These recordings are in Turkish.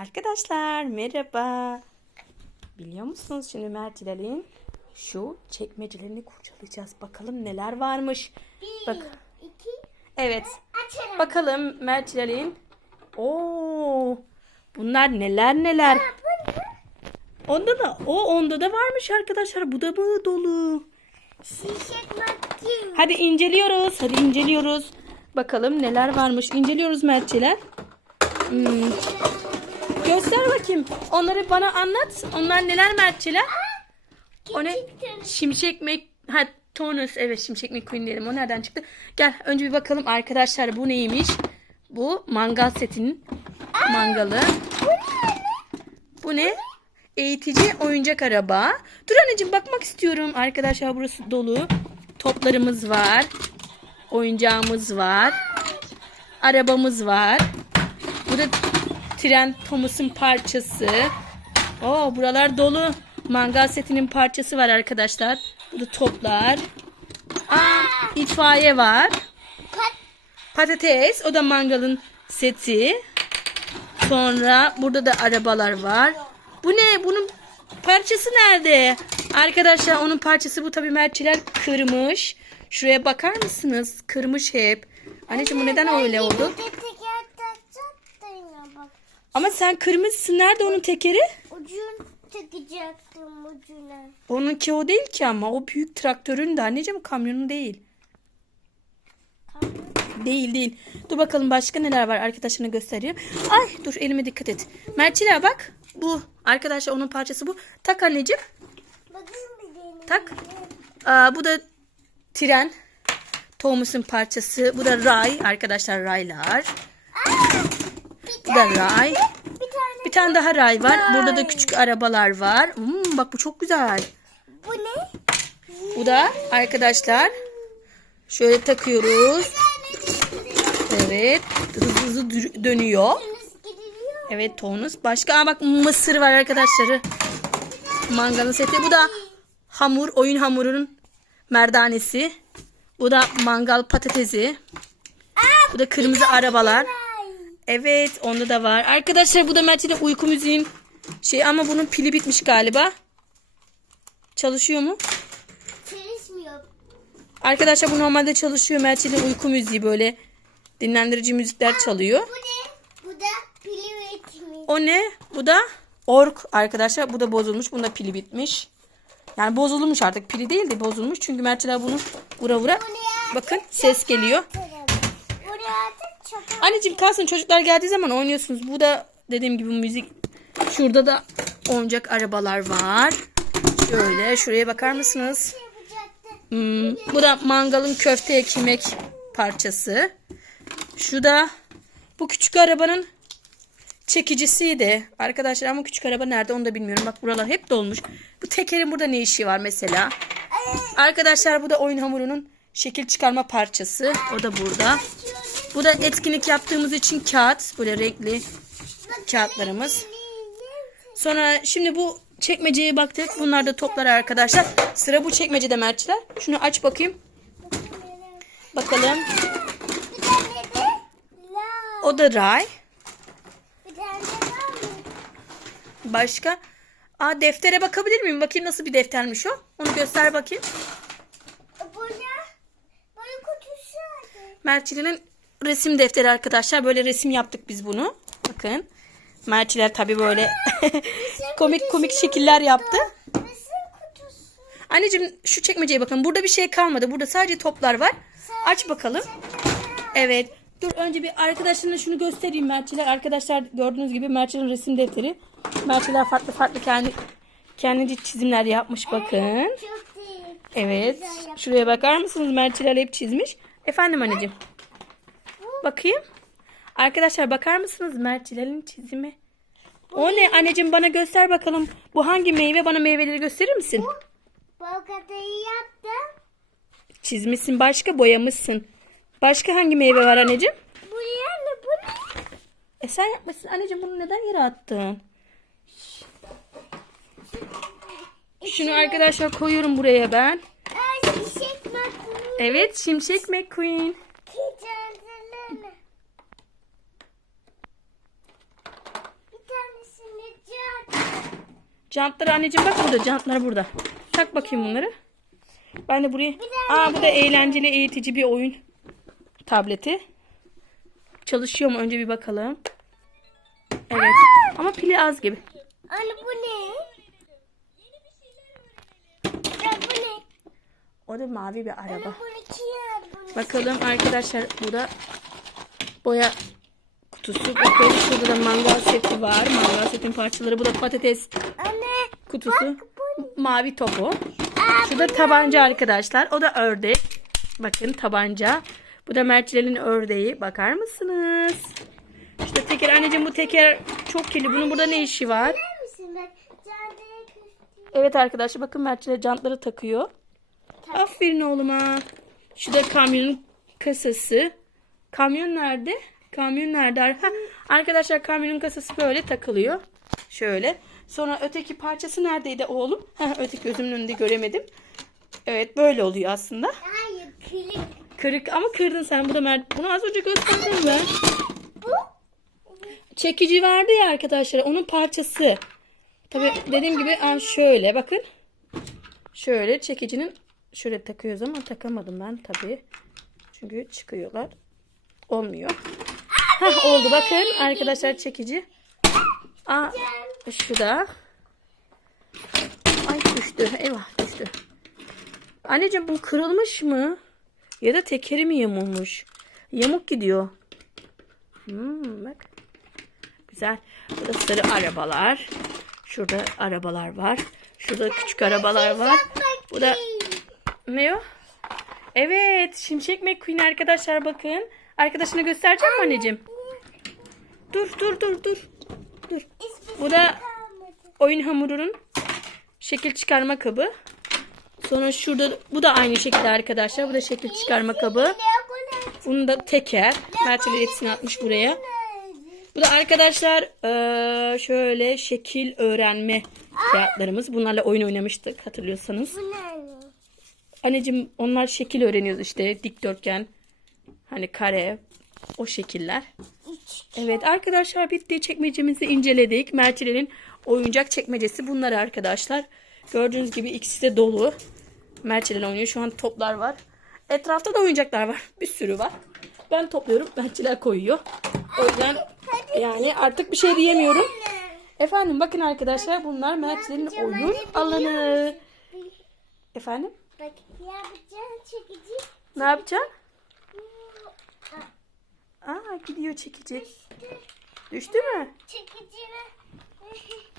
Arkadaşlar merhaba. Biliyor musunuz şimdi Mert İlal'in şu çekmecelerini kurcalayacağız. Bakalım neler varmış. Bak. iki, Evet. açarım. Bakalım Mert İlal'in. Oo. Bunlar neler neler. Onda da o onda da varmış arkadaşlar. Bu da mı dolu? Şişek. Hadi inceliyoruz. Hadi inceliyoruz. Bakalım neler varmış. İnceliyoruz Mertçeler. Hmm. Göster bakayım. Onları bana anlat. Onlar neler Mertçeler? O ne? Şimşek Mc... Ha Tonus. Evet Şimşek McQueen diyelim. O nereden çıktı? Gel önce bir bakalım arkadaşlar bu neymiş? Bu mangal setinin mangalı. Bu ne? Eğitici oyuncak araba. Dur anneciğim bakmak istiyorum. Arkadaşlar burası dolu. Toplarımız var. Oyuncağımız var. Arabamız var. Bu da tren Thomas'ın parçası. Oo buralar dolu. Mangal setinin parçası var arkadaşlar. Bu da toplar. Aa, itfaiye var. Pat, Patates. O da mangalın seti. Sonra burada da arabalar var. Bu ne? Bunun parçası nerede? Arkadaşlar onun parçası bu tabii merçiler kırmış. Şuraya bakar mısınız? Kırmış hep. Anneciğim bu neden öyle oldu? Bir de teker takacaktın bak. Ama sen kırmışsın. Nerede onun tekeri? Ucun takacaktım ucuna. Onunki o değil ki ama. O büyük traktörün de anneciğim kamyonun değil. Değil değil. Dur bakalım başka neler var arkadaşlarına göstereyim. Ay dur elime dikkat et. Mertçiler bak. Bu arkadaşlar onun parçası bu. Tak anneciğim. Tak. Aa, bu da tren. Thomas'ın parçası. Bu da ray. Arkadaşlar raylar. Bu da ray. Bir tane. Daha ray var. Burada da küçük arabalar var. Hmm, bak bu çok güzel. Bu ne? Bu da arkadaşlar şöyle takıyoruz. Evet. Hızlı hızlı dönüyor. Evet tonus. Başka Aa, bak mısır var arkadaşları. Mangalın seti. Bu da hamur. Oyun hamurunun merdanesi. Bu da mangal patatesi. Bu da kırmızı arabalar. Evet onda da var. Arkadaşlar bu da Mert'in uyku müziğin şey ama bunun pili bitmiş galiba. Çalışıyor mu? Çalışmıyor. Arkadaşlar bu normalde çalışıyor. Mert'in uyku müziği böyle dinlendirici müzikler çalıyor. Bu ne? Bu da pili etimi. O ne? Bu da ork arkadaşlar. Bu da bozulmuş. Bunda pili bitmiş. Yani bozulmuş artık. Pili değil de bozulmuş. Çünkü Mert'ler bunu vura vura. Bakın ses geliyor. Anneciğim kalsın çocuklar geldiği zaman oynuyorsunuz. Bu da dediğim gibi müzik. Şurada da oyuncak arabalar var. Şöyle şuraya bakar mısınız? yapacaktı. Hmm, bu da mangalın köfte ekmek parçası. Şu da bu küçük arabanın çekicisiydi. Arkadaşlar ama küçük araba nerede onu da bilmiyorum. Bak buralar hep dolmuş. Bu tekerin burada ne işi var mesela? Arkadaşlar bu da oyun hamurunun şekil çıkarma parçası. O da burada. Bu da etkinlik yaptığımız için kağıt. Böyle renkli kağıtlarımız. Sonra şimdi bu çekmeceye baktık. Bunlar da toplar arkadaşlar. Sıra bu çekmecede Mertçiler. Şunu aç bakayım. Bakalım. O da ray. Başka? Aa deftere bakabilir miyim? Bakayım nasıl bir deftermiş o. Onu göster bakayım. Burada resim defteri arkadaşlar. Böyle resim yaptık biz bunu. Bakın. Mertçiler tabii böyle komik komik şekiller yaptı. Anneciğim şu çekmeceye bakın. Burada bir şey kalmadı. Burada sadece toplar var. Aç bakalım. Evet. Dur önce bir arkadaşlarına şunu göstereyim Mertçiler. Arkadaşlar gördüğünüz gibi Mertçilerin resim defteri. Mertçiler farklı farklı kendi kendince çizimler yapmış bakın. Evet. Şuraya bakar mısınız? Mertçiler hep çizmiş. Efendim anneciğim. Bakayım. Arkadaşlar bakar mısınız Mertçilerin çizimi? O ne anneciğim bana göster bakalım. Bu hangi meyve? Bana meyveleri gösterir misin? Balkatayı yaptım. Çizmişsin başka boyamışsın. Başka hangi meyve var anneciğim? Bu yani bu ne? E sen yapmışsın anneciğim bunu neden yere attın? Şunu arkadaşlar koyuyorum buraya ben. Şişek makyajı. Evet Şimşek McQueen. Kicandırlarına. Bir tane Jantları anneciğim bak burada. Jantlar burada. Tak bakayım bunları. Ben de buraya... Aa bu da eğlenceli eğitici bir oyun tableti. Çalışıyor mu? Önce bir bakalım. Evet. Ama pili az gibi. Anne bu ne? Ya bu ne? O da mavi bir araba. Bakalım arkadaşlar bu da boya kutusu. Bakın şurada da mangal seti var. Mangal setin parçaları. Bu da patates Anne. kutusu. Mavi topu. Şurada tabanca arkadaşlar. O da ördek. Bakın tabanca. Bu da Mertçilerin ördeği. Bakar mısınız? İşte teker. Anneciğim bu teker çok kirli. Bunun burada ne işi var? Bak? Evet arkadaşlar bakın Mertçile jantları takıyor. Aferin oğluma. Şu da kamyonun kasası. Kamyon nerede? Kamyon nerede? Ha, arkadaşlar kamyonun kasası böyle takılıyor. Şöyle. Sonra öteki parçası neredeydi oğlum? Ha, öteki gözümün önünde göremedim. Evet böyle oluyor aslında. Hayır kilit. Kırık ama kırdın sen. Bu da Mert. Bunu az önce gösterdin mi? Bu? Çekici vardı ya arkadaşlar. Onun parçası. Tabi dediğim gibi aa, şöyle bakın. Şöyle çekicinin şöyle takıyoruz ama takamadım ben tabi. Çünkü çıkıyorlar. Olmuyor. Hah oldu bakın arkadaşlar çekici. Aa şu da. Ay düştü. Eyvah düştü. Anneciğim bu kırılmış mı? Ya da tekeri mi yamulmuş? Yamuk gidiyor. Hmm, bak. Güzel. Burada sarı arabalar. Şurada arabalar var. Şurada küçük arabalar var. Bu da ne o? Evet. Şimşek McQueen arkadaşlar bakın. Arkadaşına göstereceğim mi anneciğim? Dur dur dur dur. Dur. Bu da oyun hamurunun şekil çıkarma kabı. Sonra şurada bu da aynı şekilde arkadaşlar. Bu da şekil çıkarma kabı. Bunun da teker. Mert'in hepsini atmış buraya. Bu da arkadaşlar şöyle şekil öğrenme kağıtlarımız. Bunlarla oyun oynamıştık hatırlıyorsanız. Anneciğim onlar şekil öğreniyoruz işte dikdörtgen hani kare o şekiller. Evet arkadaşlar bitti çekmecemizi inceledik. Mertçilerin oyuncak çekmecesi bunlar arkadaşlar. Gördüğünüz gibi ikisi de dolu. Mertçiler oynuyor. Şu an toplar var. Etrafta da oyuncaklar var. Bir sürü var. Ben topluyorum. Mertçiler koyuyor. O yüzden yani artık bir şey diyemiyorum. Efendim bakın arkadaşlar bunlar Mertçilerin oyun alanı. Efendim? Bak yapacağım çekici. Ne yapacaksın? Aa gidiyor çekici. Düştü mü? Çekicine.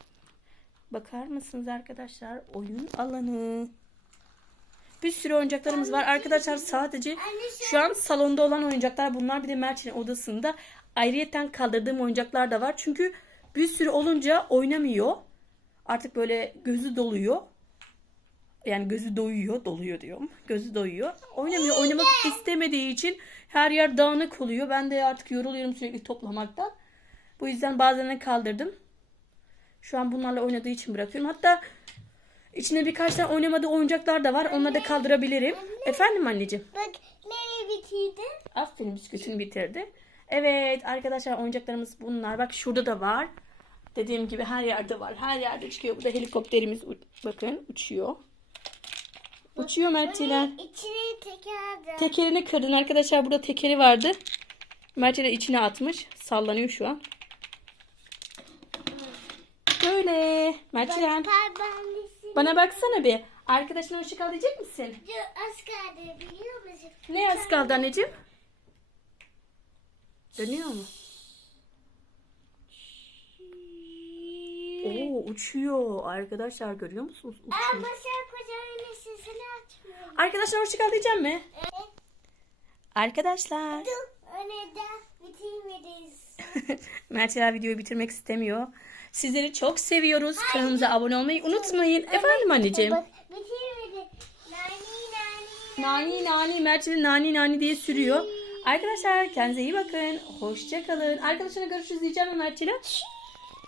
Bakar mısınız arkadaşlar? Oyun alanı. Bir sürü oyuncaklarımız var. Arkadaşlar sadece şu an salonda olan oyuncaklar bunlar. Bir de Mert'in odasında ayrıyeten kaldırdığım oyuncaklar da var. Çünkü bir sürü olunca oynamıyor. Artık böyle gözü doluyor. Yani gözü doyuyor, doluyor diyorum. Gözü doyuyor. Oynamıyor. Oynamak istemediği için her yer dağınık oluyor. Ben de artık yoruluyorum sürekli toplamaktan. Bu yüzden bazen kaldırdım. Şu an bunlarla oynadığı için bırakıyorum. Hatta içinde birkaç tane oynamadığı oyuncaklar da var. Onları da kaldırabilirim. Efendim anneciğim. Bak nereye bitirdi? Aferin bisküvitini bitirdi. Evet arkadaşlar oyuncaklarımız bunlar. Bak şurada da var. Dediğim gibi her yerde var. Her yerde çıkıyor. Bu da helikopterimiz. Bakın uçuyor. Uçuyor Mertçiler. İçine tekerdi. Tekerini kırdın arkadaşlar. Burada tekeri vardı. Mertçiler içine atmış. Sallanıyor şu an. Böyle. Parmağındasın. Bana baksana bir. Arkadaşına hoşça kal diyecek misin? Az kaldı biliyor musun? Ne az kaldı anneciğim? Dönüyor mu? Oo uçuyor. Arkadaşlar görüyor musunuz? Uçuyor. Ama sen açmıyor. Arkadaşlar hoşça kal diyeceğim mi? Arkadaşlar. De bitirmediniz. Mertler videoyu bitirmek istemiyor. Sizleri çok seviyoruz. Kanalımıza abone olmayı unutmayın. Efendim anneciğim. Bak bitirmedi. Nani nani. Nani nani nani nani diye sürüyor. Arkadaşlar kendinize iyi bakın. Hoşça kalın. Arkadaşlarına görüşürüz diyeceğim mi Mert'ile?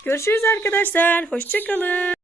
Görüşürüz arkadaşlar. Hoşça kalın.